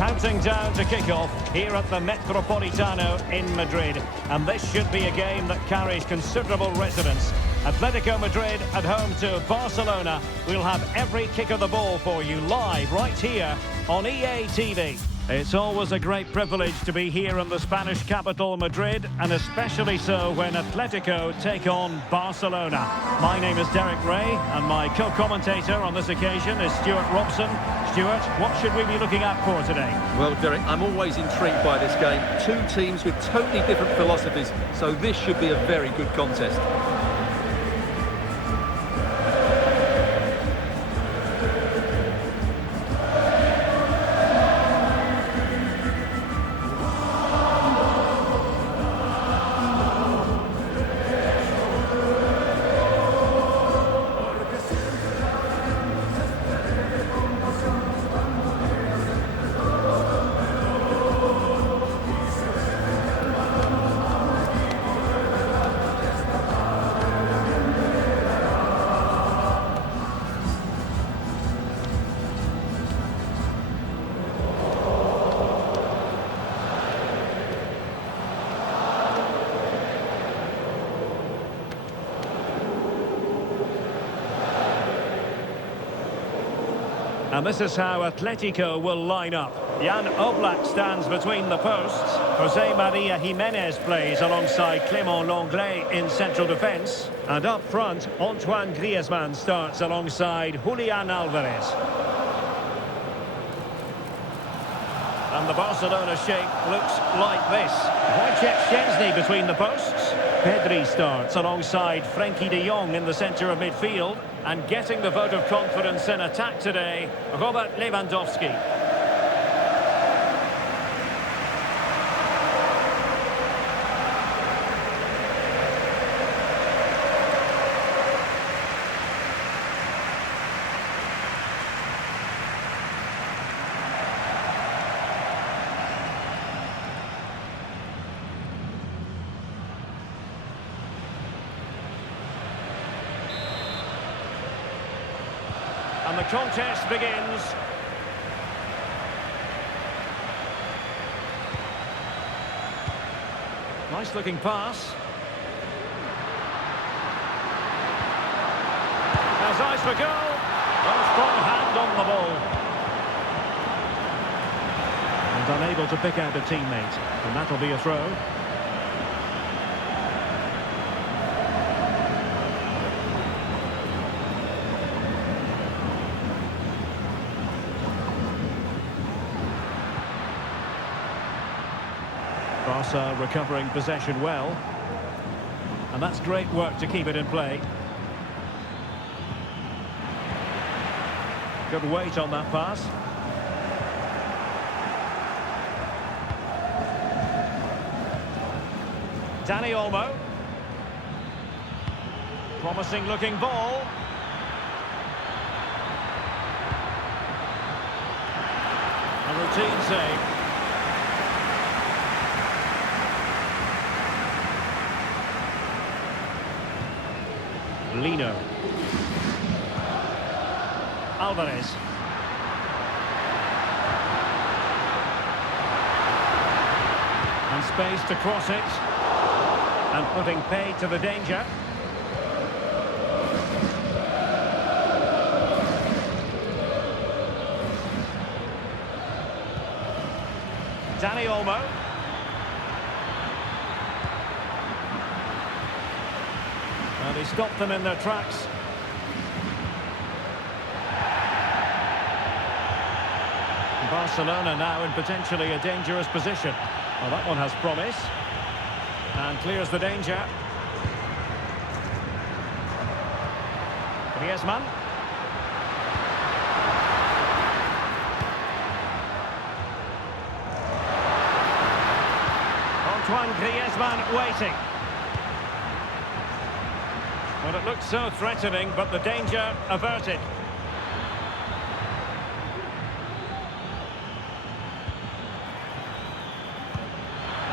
Counting down to kick-off here at the Metropolitano in Madrid. And this should be a game that carries considerable resonance. Atletico Madrid at home to Barcelona. We'll have every kick of the ball for you live right here on EA TV. It's always a great privilege to be here in the Spanish capital, Madrid, and especially so when Atletico take on Barcelona. My name is Derek Ray, and my co-commentator on this occasion is Stuart Robson. Stuart, what should we be looking out for today? Well, Derek, I'm always intrigued by this game. Two teams with totally different philosophies, so this should be a very good contest. And this is how Atletico will line up. Jan Oblak stands between the posts. Jose Maria Jimenez plays alongside Clément Lenglet in central defence. And up front, Antoine Griezmann starts alongside Julian Alvarez. And the Barcelona shape looks like this. Wojciech Szczęsny between the posts. Pedri starts alongside Frenkie de Jong in the centre of midfield. And getting the vote of confidence in attack today, Robert Lewandowski. And the contest begins. Nice looking pass. Has eyes for goal. A strong hand on the ball. And unable to pick out a teammate. And that'll be a throw. Barca recovering possession well. And that's great work to keep it in play. Good weight on that pass. Dani Olmo. Promising looking ball. A routine save. Lino. Alvarez. And space to cross it. And putting paid to the danger. Dani Olmo. And he stopped them in their tracks. Barcelona now in potentially a dangerous position. Well, that one has promise. And clears the danger. Griezmann. Antoine Griezmann waiting. Well, it looked so threatening, but the danger averted.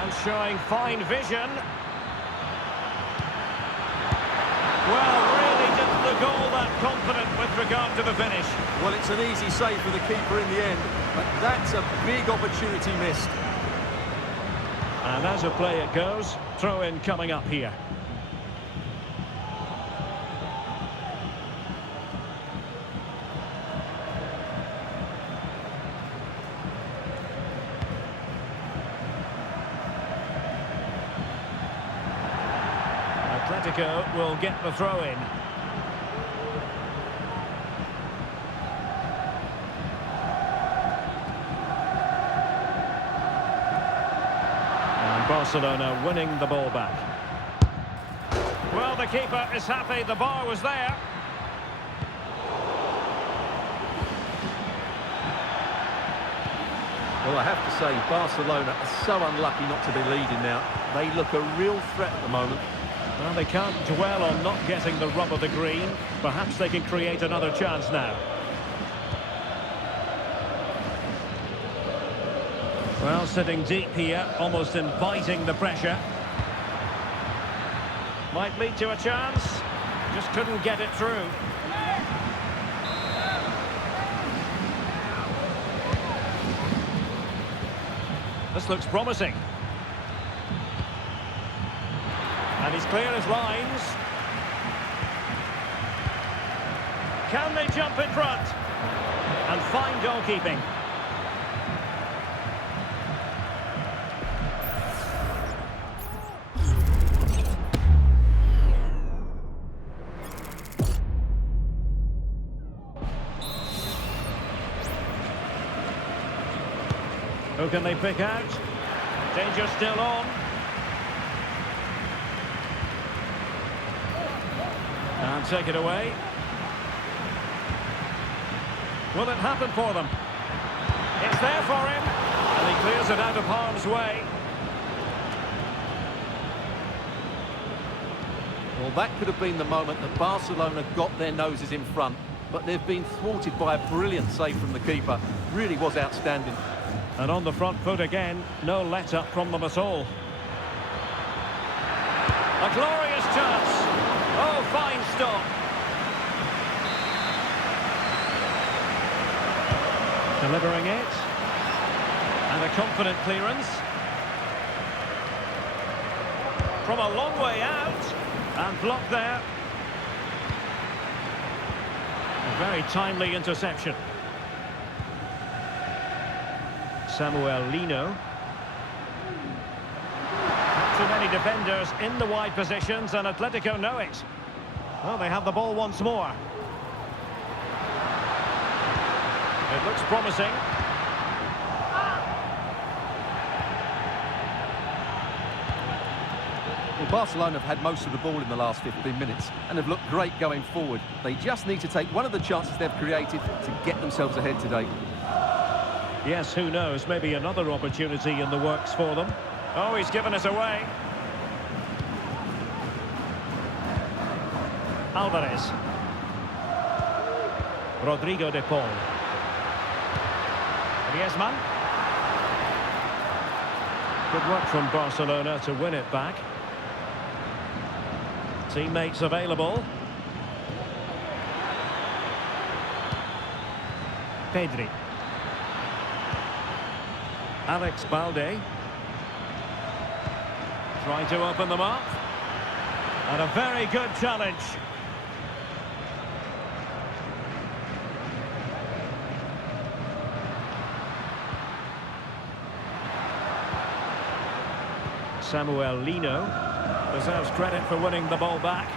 And showing fine vision. Well, really didn't look all that confident with regard to the finish. Well, it's an easy save for the keeper in the end, but that's a big opportunity missed. And as a play it goes, throw-in coming up here. Atletico will get the throw-in. And Barcelona winning the ball back. Well, the keeper is happy the bar was there. Well, I have to say, Barcelona are so unlucky not to be leading now. They look a real threat at the moment. Well, they can't dwell on not getting the rub of the green. Perhaps they can create another chance now. Well, sitting deep here, almost inviting the pressure. Might lead to a chance. Just couldn't get it through. This looks promising. And he's clear as lines. Can they jump in front? And fine goalkeeping. Who can they pick out? Danger still on. And take it away. Will it happen for them? It's there for him. And he clears it out of harm's way. Well, that could have been the moment that Barcelona got their noses in front. But they've been thwarted by a brilliant save from the keeper. Really was outstanding. And on the front foot again, no let-up from them at all. A glorious chance. Oh, fine stop. Delivering it. And a confident clearance. From a long way out. And blocked there. A very timely interception. Samuel Lino. Not too many defenders in the wide positions, and Atletico know it. Well, they have the ball once more. It looks promising. Well, Barcelona have had most of the ball in the last 15 minutes and have looked great going forward. They just need to take one of the chances they've created to get themselves ahead today. Yes, who knows, maybe another opportunity in the works for them. Oh, he's given us away. Alvarez. Rodrigo de Paul. Griezmann. Good work from Barcelona to win it back. Teammates available. Pedri. Alex Balde. Trying to open them up. And a very good challenge. Samuel Lino deserves credit for winning the ball back.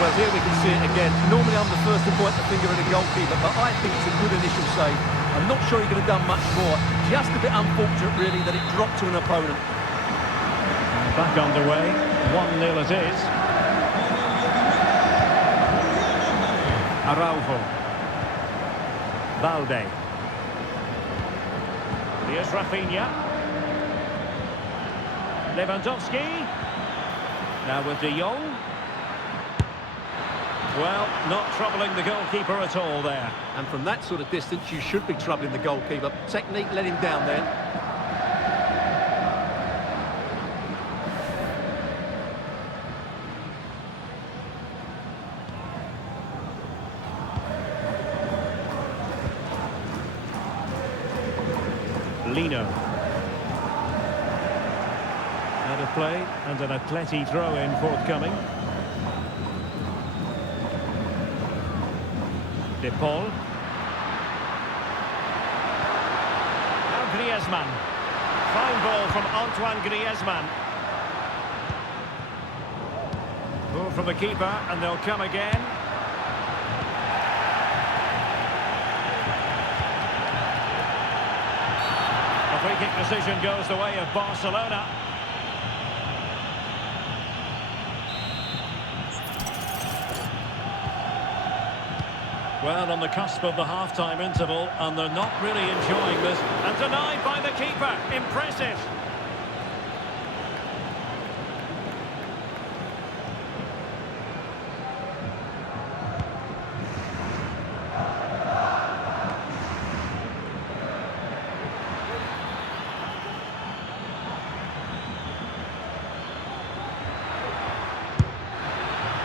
Well, here we can see it again. Normally I'm the first to point the finger at a goalkeeper, but I think it's a good initial save. I'm not sure he could have done much more. Just a bit unfortunate, really, that it dropped to an opponent. Back underway. 1-0 it is. Araujo. Balde. Here's Rafinha. Lewandowski. Now with De Jong. Well, not troubling the goalkeeper at all there. And from that sort of distance, you should be troubling the goalkeeper. Technique let him down there. Lino. Out of play, and an Atleti throw-in forthcoming. De Paul. Now Griezmann. Fine ball from Antoine Griezmann. Ball from the keeper, and they'll come again. The free-kick decision goes the way of Barcelona. Well, on the cusp of the half-time interval, and they're not really enjoying this. And denied by the keeper. Impressive.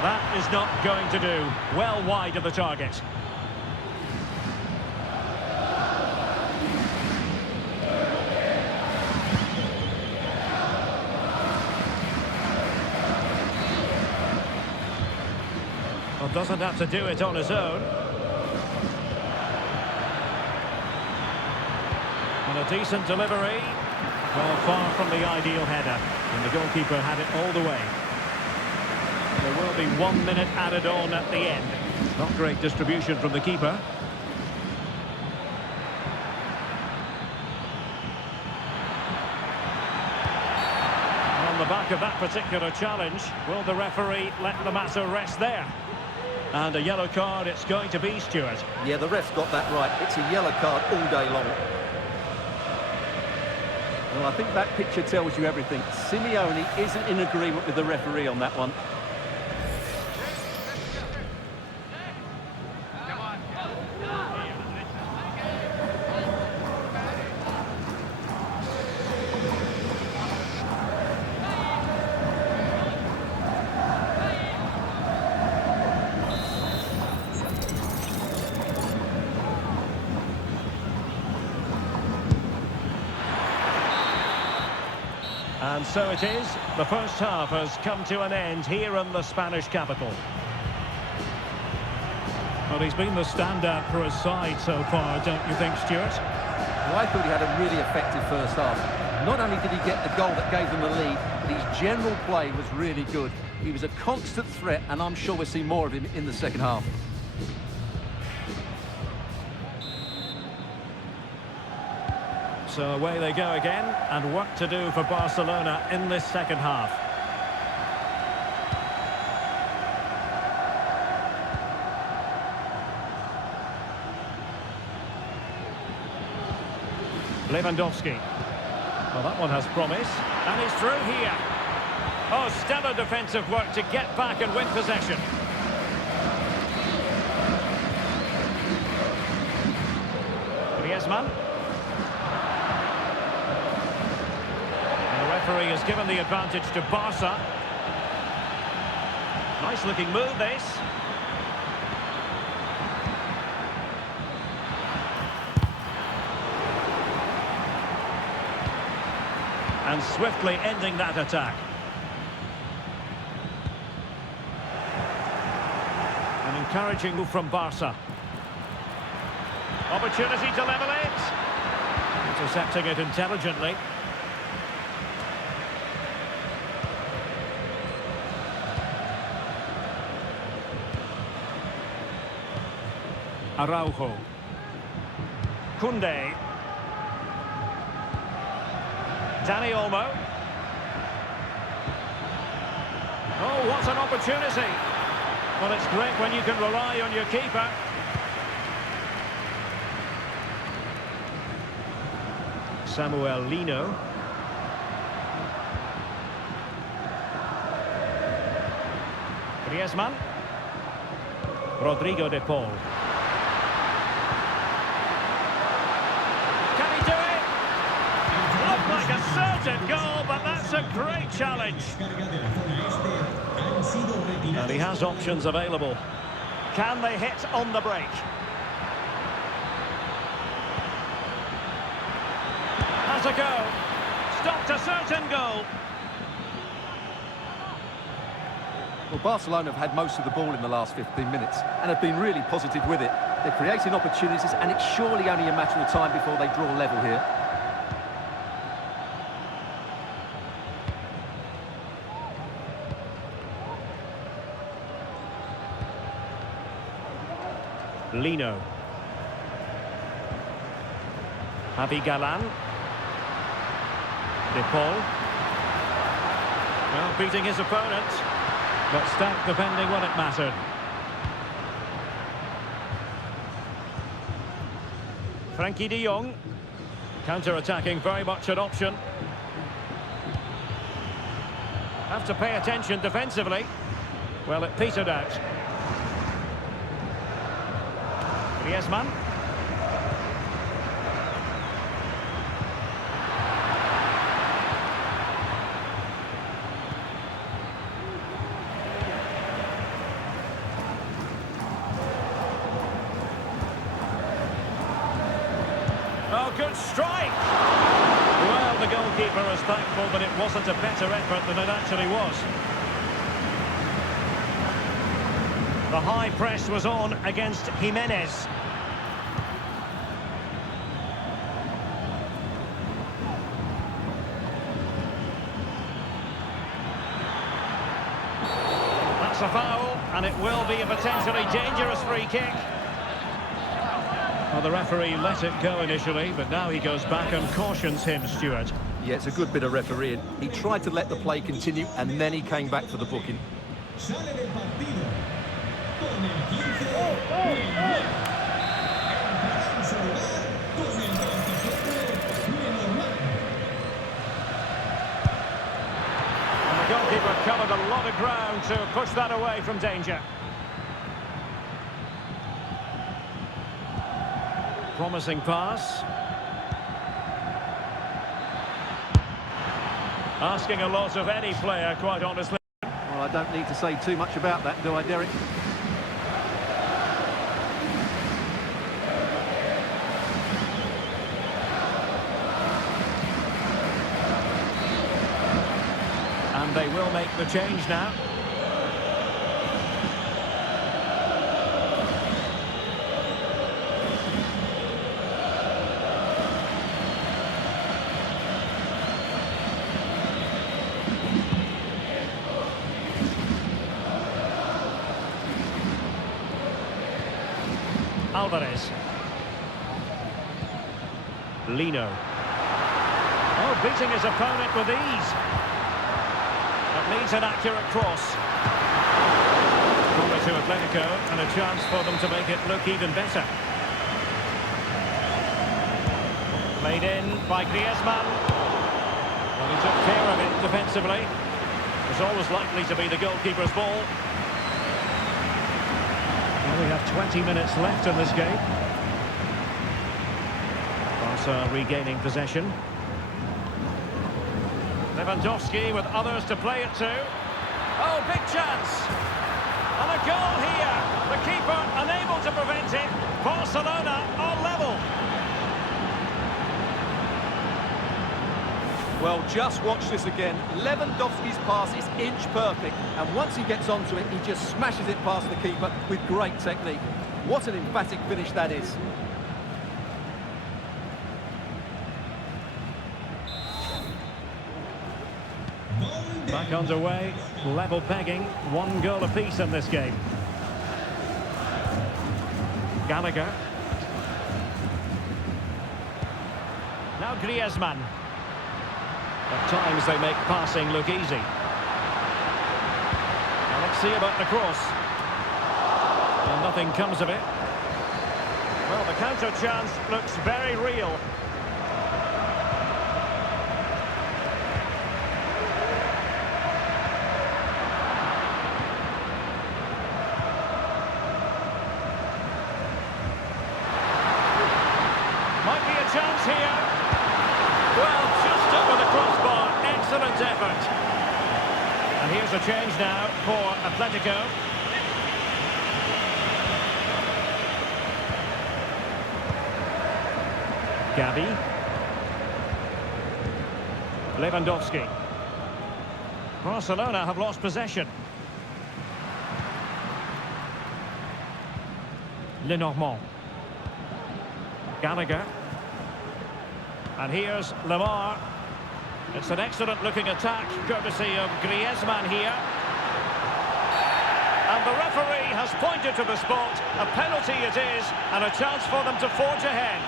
That is not going to do. Well wide of the target. Well, doesn't have to do it on his own. And a decent delivery. Well, far from the ideal header. And the goalkeeper had it all the way. There will be 1 minute added on at the end. Not great distribution from the keeper. On the back of that particular challenge, will the referee let the matter rest there? And a yellow card it's going to be, Stuart. Yeah, the ref's got that right. It's a yellow card all day long. Well, I think that picture tells you everything. Simeone isn't in agreement with the referee on that one. And so it is. The first half has come to an end here in the Spanish capital. Well, he's been the standout for his side so far, don't you think, Stuart? Well, I thought he had a really effective first half. Not only did he get the goal that gave them the lead, but his general play was really good. He was a constant threat, and I'm sure we'll see more of him in the second half. So away they go again, and work to do for Barcelona in this second half. Lewandowski. Well, that one has promise, and he's through here. Oh, stellar defensive work to get back and win possession. Griezmann. The referee has given the advantage to Barca. Nice looking move, this. And swiftly ending that attack. An encouraging move from Barca. Opportunity to level it. Intercepting it intelligently. Araujo. Koundé. Dani Olmo. Oh, what an opportunity. Well, it's great when you can rely on your keeper. Samuel Lino. Griezmann. Rodrigo de Paul. Can he do it? Looked like a certain goal, but that's a great challenge. And he has options available. Can they hit on the break? Has a go. Stopped a certain goal. Well, Barcelona have had most of the ball in the last 15 minutes and have been really positive with it. They're creating opportunities, and it's surely only a matter of time before they draw level here. Lino. Javi Galan. De Paul. Well, beating his opponent, but stout defending when it mattered. Frankie de Jong. Counter-attacking, very much an option. Have to pay attention defensively. Well, it petered out. Griezmann. Oh, good strike! Well, the goalkeeper is thankful that it wasn't a better effort than it actually was. The high press was on against Jimenez. That's a foul, and it will be a potentially dangerous free kick. Well, the referee let it go initially, but now he goes back and cautions him, Stuart. Yeah, it's a good bit of refereeing. He tried to let the play continue, and then he came back for the booking. And the goalkeeper covered a lot of ground to push that away from danger. Promising pass. Asking a lot of any player, quite honestly. Well, I don't need to say too much about that, do I, Derek? And they will make the change now. Alvarez. Lino. Oh, beating his opponent with ease. That needs an accurate cross. Corner to Atlético, and a chance for them to make it look even better. Played in by Griezmann. Well, he took care of it defensively. It was always likely to be the goalkeeper's ball. Well, we have 20 minutes left in this game. Barca regaining possession. Lewandowski with others to play it to. Oh, big chance! And a goal here! The keeper unable to prevent it. Barcelona on level. Well, just watch this again. Lewandowski's pass is inch perfect, and once he gets onto it, he just smashes it past the keeper with great technique. What an emphatic finish that is. Back underway, level pegging, 1 goal apiece in this game. Gallagher. Now Griezmann. At times they make passing look easy. Let's see about the cross. Well, nothing comes of it. Well, the counter chance looks very real. Might be a chance here. Well, just over the crossbar. Excellent effort. And here's a change now for Atletico. Gavi. Lewandowski. Barcelona have lost possession. Lenormand. Gallagher. And here's Lamar. It's an excellent looking attack, courtesy of Griezmann here. And the referee has pointed to the spot. A penalty it is, and a chance for them to forge ahead.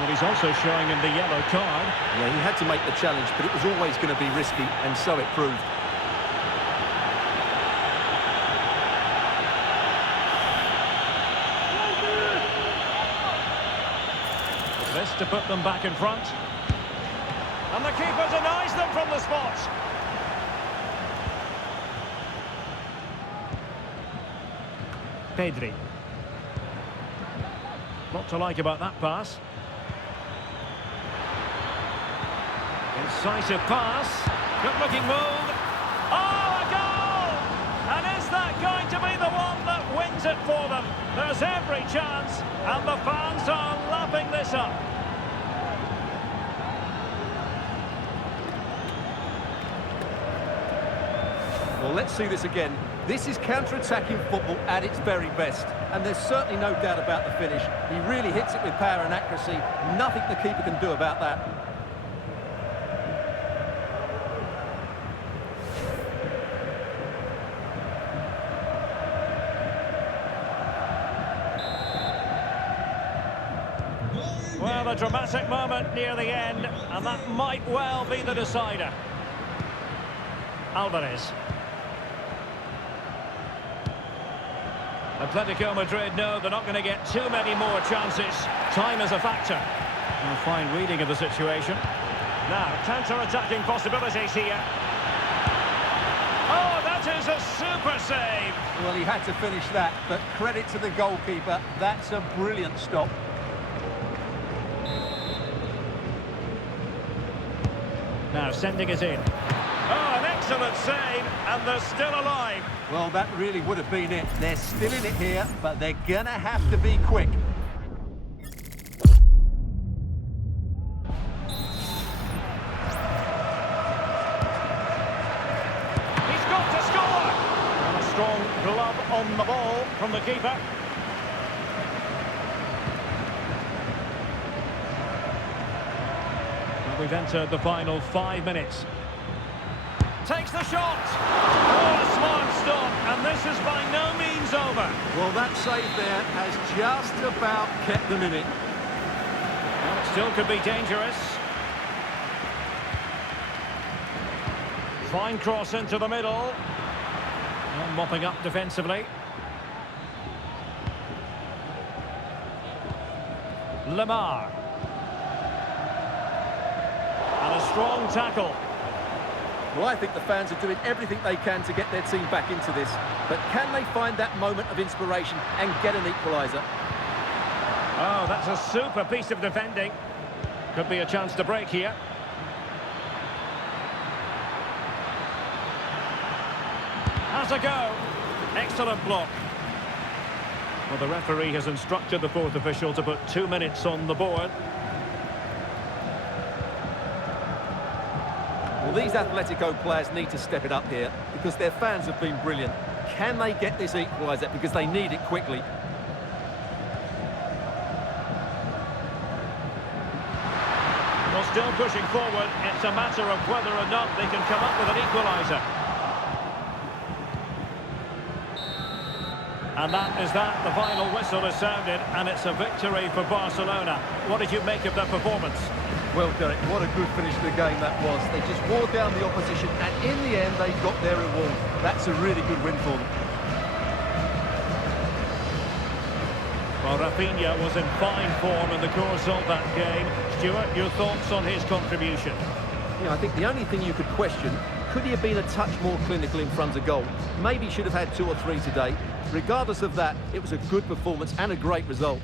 Well, he's also showing him the yellow card. Yeah, he had to make the challenge, but it was always going to be risky, and so it proved. This to put them back in front. And the keeper denies them from the spot. Pedri. Not to like about that pass. Incisive pass. Good looking move. Oh, a goal! And is that going to be the one that wins it for them? There's every chance, and the fans are lapping this up. Well, let's see this again. This is counter-attacking football at its very best. And there's certainly no doubt about the finish. He really hits it with power and accuracy. Nothing the keeper can do about that. Well, a dramatic moment near the end, and that might well be the decider. ALVAREZ. Atletico Madrid know they're not going to get too many more chances. Time is a factor. A fine reading of the situation. Now, counter-attacking possibilities here. Oh, that is a super save. Well, he had to finish that, but credit to the goalkeeper. That's a brilliant stop. Now, sending it in. Oh, an excellent save, and they're still alive. Well, that really would have been it. They're still in it here, but they're going to have to be quick. He's got to score! And a strong glove on the ball from the keeper. Well, we've entered the final 5 minutes. Takes the shot. Oh, a smart stop, and this is by no means over. Well, that save there has just about kept them in it. Well, it still could be dangerous. Fine cross into the middle. And mopping up defensively. Lamar. And a strong tackle. Well, I think the fans are doing everything they can to get their team back into this. But can they find that moment of inspiration and get an equaliser? Oh, that's a super piece of defending. Could be a chance to break here. Has a go. Excellent block. Well, the referee has instructed the fourth official to put 2 minutes on the board. Well, these Atletico players need to step it up here because their fans have been brilliant. Can they get this equaliser? Because they need it quickly. Well, still pushing forward. It's a matter of whether or not they can come up with an equaliser. And that is that. The final whistle is sounded, and it's a victory for Barcelona. What did you make of their performance? Well, Derek, what a good finish to the game that was. They just wore down the opposition, and in the end, they got their reward. That's a really good win for them. Well, Rafinha was in fine form in the course of that game. Stuart, your thoughts on his contribution? Yeah, I think the only thing you could question, could he have been a touch more clinical in front of goal? Maybe he should have had 2 or 3 today. Regardless of that, it was a good performance and a great result.